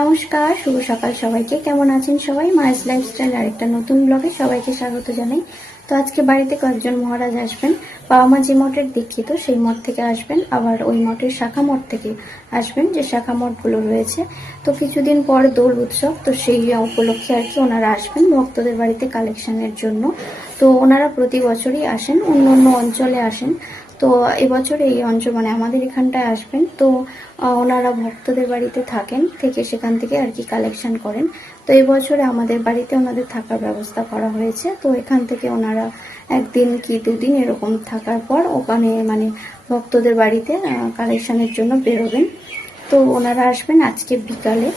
নমস্কার, শুভ সকাল সবাইকে। কেমন আছেন সবাই? মায়ের লাইফস্টাইল আরেকটা নতুন ব্লগে সবাইকে স্বাগত জানাই। তো আজকে বাড়িতে কয়েকজন মহারাজ আসবেন। বাবা মা যে মঠের দীক্ষিত, সেই মঠ থেকে আসবেন। আবার ওই মঠের শাখা মঠ থেকে আসবেন, যে শাখা মঠগুলো রয়েছে। তো কিছুদিন পর দোল উৎসব, তো সেই উপলক্ষে আর কি ওনারা আসবেন ভক্তদের বাড়িতে কালেকশনের জন্য। তো ওনারা প্রতি বছরই আসেন অন্য অন্য অঞ্চলে আসেন। তো এবছর এই অঞ্চল মানে আমাদের এখানটায় আসবেন। তো ওনারা ভক্তদের বাড়িতে থাকেন, থেকে সেখান থেকে আর কি কালেকশন করেন। তো এবছরে আমাদের বাড়িতে ওনাদের থাকার ব্যবস্থা করা হয়েছে। তো এখান থেকে ওনারা একদিন কি দুদিন এরকম থাকার পর ওখানে মানে ভক্তদের বাড়িতে কালেকশনের জন্য বেরোবেন। তো ওনারা আসবেন আজকে বিকালে।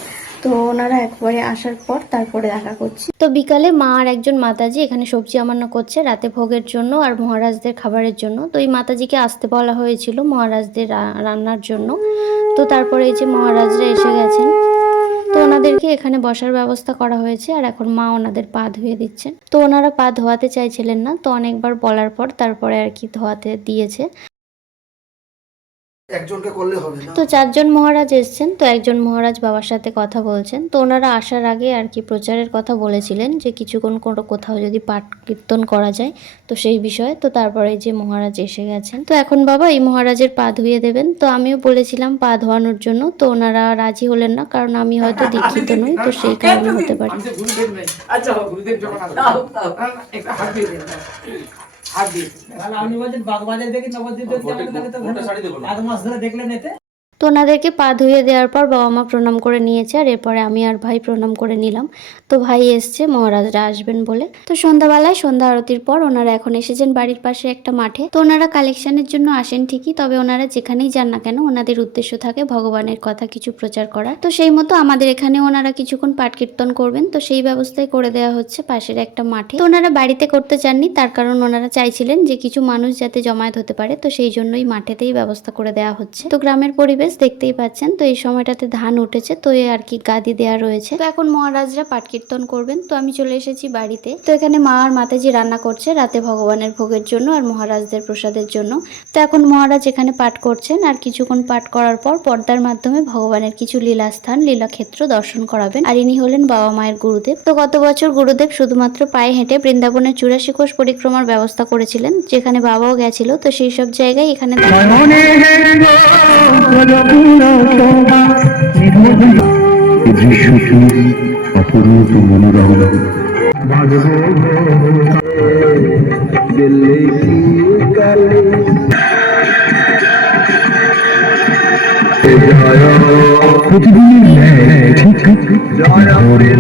তো ওনারা একবারে আসার পর তারপরে দেখা করছি। তো বিকালে মা আর একজন মাতাজি এখানে সবজি আমান্য করছে রাতে ভোগের জন্য আর মহারাজদের খাবারের জন্য। তো এই মাতাজিকে আসতে বলা হয়েছিল মহারাজদের রান্নার জন্য। তো তারপরে এই যে মহারাজরা এসে গেছেন। তো ওনাদেরকে এখানে বসার ব্যবস্থা করা হয়েছে আর এখন মা ওনাদের পা ধুয়ে দিচ্ছেন। তো ওনারা পা ধোয়াতে চাইছিলেন না, তো অনেকবার বলার পর তারপরে আর কি ধোয়াতে দিয়েছে। তো চারজন মহারাজ এসছেন তো একজন মহারাজ বাবার সাথে কথা বলছেন। তো ওনারা আসার আগে আর কি প্রচারের কথা বলেছিলেন যে কিছুক্ষণ কোনো কোথাও যদি পাঠ কীর্তন করা যায় তো সেই বিষয়ে। তো তারপরে যে মহারাজ এসে গেছেন। তো এখন বাবা এই মহারাজের পা ধুয়ে দেবেন। তো আমিও বলেছিলাম পা ধোয়ানোর জন্য। তো ওনারা রাজি হলেন না কারণ আমি হয়তো দীক্ষিত নই তো সেই কারণে হতে পারে। আচ্ছা হাত তাহলে আমি বলছি বাগবাজার দেখি নবদ্বীপ দেখি এক মাস ধরে দেখলেন এতে। তো ওনাদেরকে পা ধুয়ে দেওয়ার পর বাবা মা প্রণাম করে নিয়েছে আর এরপরে আমি আর ভাই প্রণাম করে নিলাম। তো ভাই এসছে, মহারাজরা আসবেন বলে। তো সন্ধ্যাবেলায় সন্ধ্যা আরতির পর ওনারা এখন এসেছেন বাড়ির পাশে একটা মাঠে। তো ওনারা কালেকশনের জন্য আসেন ঠিকই, তবে ওনারা যেখানেই যান না কেন ওনাদের উদ্দেশ্য থাকে ভগবানের কথা কিছু প্রচার করা তো সেই মতো আমাদের এখানে ওনারা কিছুক্ষণ পাঠ কীর্তন করবেন। তো সেই ব্যবস্থাই করে দেওয়া হচ্ছে পাশের একটা মাঠে। তো ওনারা বাড়িতে করতে চাননি, তার কারণ ওনারা চাইছিলেন যে কিছু মানুষ যাতে জমায়েত হতে পারে। তো সেই জন্যই মাঠেতেই ব্যবস্থা করে দেওয়া হচ্ছে। তো গ্রামের পরিবেশ দেখতেই পাচ্ছেন। তো এই সময়টাতে ধান উঠেছে তো এ আর কি গাদি দেওয়া রয়েছে। তো এখন মহারাজরা পাঠ কীর্তন করবেন। তো আমি চলে এসেছি বাড়িতে। তো এখানে মা আর মাতাজি রান্না করছে রাতে ভগবানের ভোগের জন্য আর মহারাজদের প্রসাদের জন্য। তো এখন মহারাজ এখানে পাঠ করছেন আর কিছুক্ষণ পাঠ করার পর পর্দার মাধ্যমে ভগবানের কিছু লীলাস্থান লীলাক্ষেত্র দর্শন করাবেন। আর ইনি হলেন বাবা মায়ের গুরুদেব। তো গত বছর গুরুদেব শুধুমাত্র পায়ে হেঁটে বৃন্দাবনের চুরাশি কোষ পরিক্রমার ব্যবস্থা করেছিলেন। যেখানে বাবাও গেছিল তো সেই সব জায়গায় এখানে দেখা দৃশ্যটি অপরূপ মনোরম প্রতিদিনের ন্যায় ঠিক ভোরের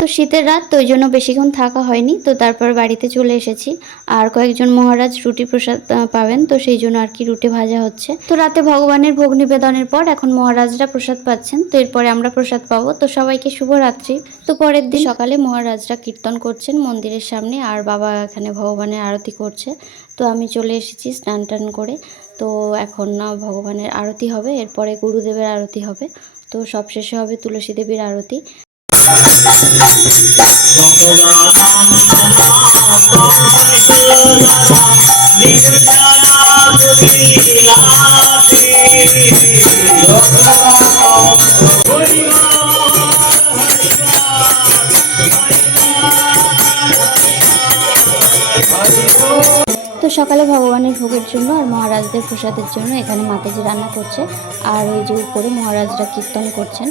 তো শীতের রাত, তো ওই জন্য বেশিক্ষণ থাকা হয়নি। তো তারপর বাড়িতে চলে এসেছি। আর কয়েকজন মহারাজ রুটি প্রসাদ পাবেন। তো সেই জন্য আর কি রুটি ভাজা হচ্ছে। তো রাতে ভগবানের ভোগ নিবেদনের পর এখন মহারাজরা প্রসাদ পাচ্ছেন। তো এরপরে আমরা প্রসাদ পাবো। তো সবাইকে শুভরাত্রি। তো পরের দিন সকালে মহারাজরা কীর্তন করছেন মন্দিরের সামনে। আর বাবা এখানে ভগবানের আরতি করছে। তো আমি চলে এসেছি স্নান টান করে। তো এখন না ভগবানের আরতি হবে। এরপরে গুরুদেবের আরতি হবে। তো সব শেষে হবে তুলসী দেবীর আরতি। সকালে ভগবানের ভোগের জন্য আর মহারাজদের প্রসাদের জন্য এখানে মাতাজি রান্না করছে। আর ওই যে উপরে মহারাজরা কীর্তন করছেন।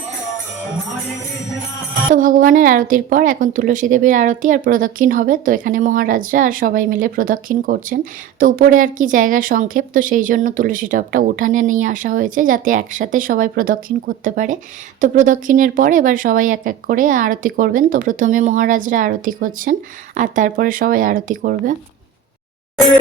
তো ভগবানের আরতির পর এখন তুলসী দেবীর আরতি আর প্রদক্ষিণ হবে। তো এখানে মহারাজরা আর সবাই মিলে প্রদক্ষিণ করছেন। তো উপরে আর কি জায়গা সংক্ষেপ, তো সেই জন্য তুলসী টবটা উঠানে নিয়ে আসা হয়েছে যাতে একসাথে সবাই প্রদক্ষিণ করতে পারে। তো প্রদক্ষিণের পর এবার সবাই এক এক করে আরতি করবেন। তো প্রথমে মহারাজরা আরতি করছেন আর তারপরে সবাই আরতি করবে। তো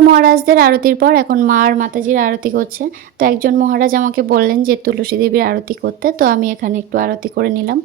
মহারাজদের আরতির পর এখন মা আর মাতাজির আরতি করছে। তো একজন মহারাজ আমাকে বললেন যে, তুলসী দেবীর আরতি করতে। তো আমি এখানে একটু আরতি করে নিলাম।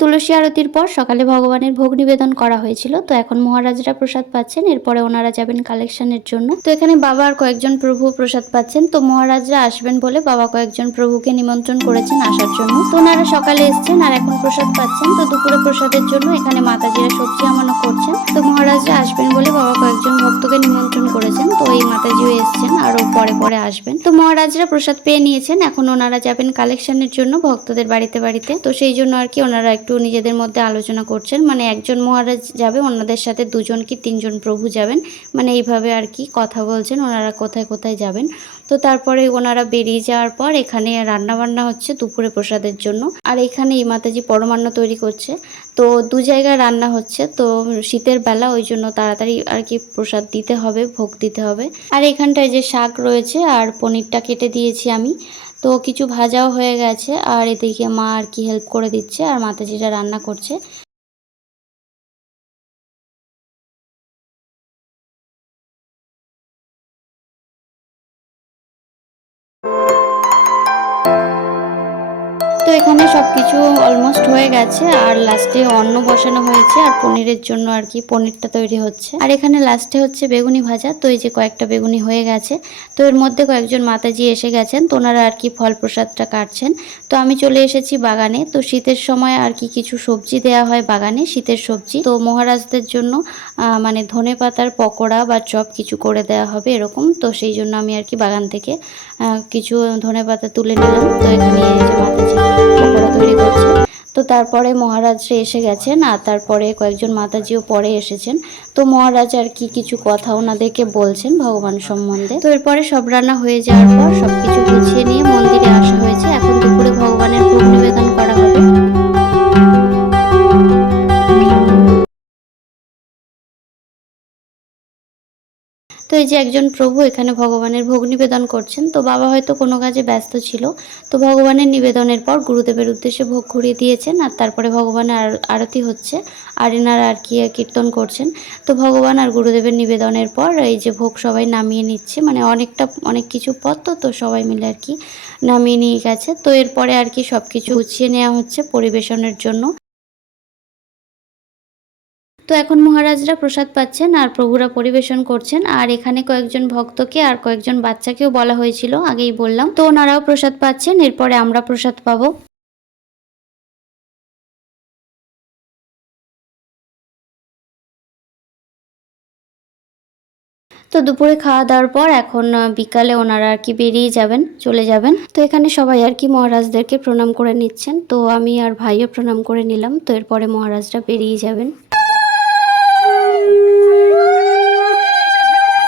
তুলসী আরতির পর সকালে ভগবানের ভোগ নিবেদন করা হয়েছিল। তো এখন মহারাজরা প্রসাদ পাচ্ছেন, এরপরে ওনারা যাবেন কালেকশনের জন্য। তো এখানে বাবা আর কয়েকজন প্রভু প্রসাদ পাচ্ছেন। তো মহারাজরা আসবেন বলে বাবা কয়েকজন প্রভুকে নিমন্ত্রণ করেছেন আসার জন্য। তো ওনারা সকালে এসছেন আর এখন প্রসাদ পাচ্ছেন। তো দুপুরে প্রসাদের জন্য এখানে মাতাজিরা সবজি আমানো করছেন। তো মহারাজরা আসবেন বলে বাবা কয়েকজন ভক্তকে নিমন্ত্রণ করেছেন। তো এই মাতাজিও এসছেন আরও পরে পরে আসবেন। তো মহারাজরা প্রসাদ পেয়ে নিয়েছেন। এখন ওনারা যাবেন কালেকশনের জন্য ভক্তদের বাড়িতে বাড়িতে। তো সেই জন্য আর কি ওনারা একটু নিজেদের মধ্যে আলোচনা করছেন মানে একজন মহারাজ যাবে ওনাদের সাথে দুজন কি তিনজন প্রভু যাবেন মানে এইভাবে আর কি কথা বলছেন, ওনারা কোথায় কোথায় যাবেন। তো তারপরে ওনারা বেরিয়ে যাওয়ার পর এখানে রান্নাবান্না হচ্ছে দুপুরে প্রসাদের জন্য। আর এখানে এই মাতাজি পরমান্ন তৈরি করছে। তো দু জায়গায় রান্না হচ্ছে, তো শীতের বেলা ওই জন্য তাড়াতাড়ি আর কি প্রসাদ দিতে হবে, ভোগ দিতে হবে। আর এখানটায় যে শাক রয়েছে, আর পনিরটা কেটে দিয়েছি আমি। তো কিছু ভাজাও হয়ে গেছে, আর এদিকে মা আর কি হেল্প করে দিচ্ছে, আর মাতাজিরা রান্না করছে। এখানে সব কিছু অলমোস্ট হয়ে গেছে, আর লাস্টে অন্ন বসানো হয়েছে, আর পনিরের জন্য আর কি পনিরটা তৈরি হচ্ছে। আর এখানে লাস্টে হচ্ছে বেগুনি ভাজা, তো এই যে কয়েকটা বেগুনি হয়ে গেছে। তো এর মধ্যে কয়েকজন মাতাজি এসে গেছেন, তো ওনারা আর কি ফল প্রসাদটা কাটছেন। তো আমি চলে এসেছি বাগানে। তো শীতের সময় আর কি কিছু সবজি দেয়া হয় বাগানে, শীতের সবজি। তো মহারাজদের জন্য মানে ধনে পাতার পকোড়া বা চপ কিছু করে দেয়া হবে এরকম। তো সেই জন্য আমি আর কি বাগান থেকে কিছু ধনে পাতা তুলে নিলাম। তো এখানে পকোড়া তৈরি করছে। তো তারপরে মহারাজরা এসে গেছেন আর তারপরে কয়েকজন মাতাজিও পরে এসেছেন। তো মহারাজ আর কি কিছু কথা ওনাদেরকে বলছেন ভগবান সম্বন্ধে। তো এরপরে সব রান্না হয়ে যাওয়ার পর সবকিছু গুছিয়ে নিয়ে মন্দিরে আসা হয়েছে। এখন দুপুরে ভগবানের ভোগ নিবেদন তো এই যে একজন প্রভু এখানে ভগবানের ভোগ নিবেদন করছেন, তো বাবা হয়তো কোনো কাজে ব্যস্ত ছিল। তো ভগবানের নিবেদনের পর গুরুদেবের উদ্দেশ্যে ভোগ ঘুরিয়ে দিয়েছেন আর তারপরে ভগবানের আর- আরতি হচ্ছে আর এনারা আর কি কীর্তন করছেন। তো ভগবান আর গুরুদেবের নিবেদনের পর এই যে ভোগ সবাই নামিয়ে নিচ্ছে মানে অনেকটা, অনেক কিছু পথ তো তো সবাই মিলে আর কি নামিয়ে নিয়ে গেছে। তো এরপরে আর কি সব কিছু গুছিয়ে নেওয়া হচ্ছে পরিবেশনের জন্য। তো এখন মহারাজরা প্রসাদ পাচ্ছেন আর প্রভুরা পরিবেশন করছেন। আর এখানে কয়েকজন ভক্তকে আর কয়েকজন বাচ্চাকেও বলা হয়েছিল, আগেই বললাম। তো ওনারাও প্রসাদ পাচ্ছেন, এরপরে আমরা প্রসাদ পাবো। তো দুপুরে খাওয়া দাওয়ার পর এখন বিকালে ওনারা আর কি বেরিয়ে যাবেন, চলে যাবেন। তো এখানে সবাই আর কি মহারাজদেরকে প্রণাম করে নিচ্ছেন। তো আমি আর ভাইও প্রণাম করে নিলাম। তো এরপরে মহারাজরা বেরিয়ে যাবেন।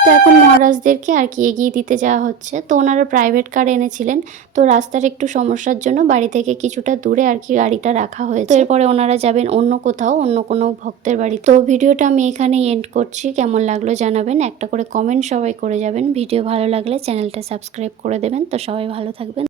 তো এখন মহারাজদেরকে আর কি এগিয়ে দিতে যাওয়া হচ্ছে। তো ওনারা প্রাইভেট কার এনেছিলেন। তো রাস্তার একটু সমস্যার জন্য বাড়ি থেকে কিছুটা দূরে আর কি গাড়িটা রাখা হয়েছে। এরপরে ওনারা যাবেন অন্য কোথাও, অন্য কোনো ভক্তের বাড়ি তো ভিডিওটা আমি এখানেই এন্ড করছি। কেমন লাগল জানাবেন। একটা করে কমেন্ট সবাই করে যাবেন। ভিডিও ভালো লাগলে চ্যানেলটা সাবস্ক্রাইব করে দেবেন। তো সবাই ভালো থাকবেন।